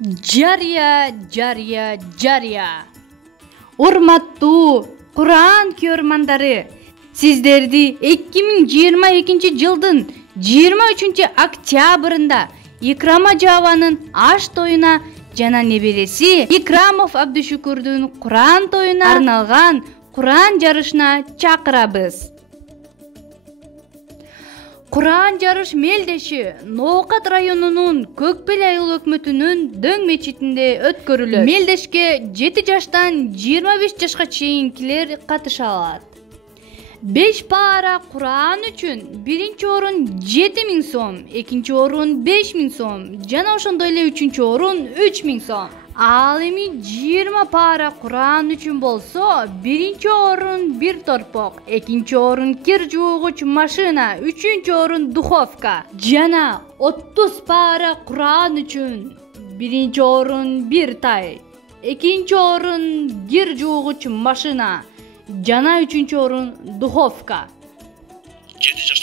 Жария. Урматтуу Кур'ан көрмандары, сиздерди 2022 жылдын 23 октябрында Икрама Жаванын аш тоюна жана небереси Икрамов Абдушукурдун Кур'ан тоюна арналган Кур'ан жарышына чакырабыз. Кур'ан жарыш мелдеши Ноокат районунун Көкбел айыл өкмөтүнүн дөң мечитинде өткөрүлөт. Мелдешке 7 жаштан 25 жашка чейинкилер катыша алат. 5 пара Кур'ан үчүн биринчи орун 7000 сом, экинчи орун 5000 сом, жана ошондой эле үчүнчү орун 3000 сом. Ал эми 20 пара Кур'ан үчүн болсо, биринчи орун бир торпок, экинчи орун кир жуугуч машина, үчүнчү орун духовка. Жана 30 пара Кур'ан үчүн биринчи орун бир тай, экинчи орун кир жуугуч машина, жана үчүнчү орун духовка. 7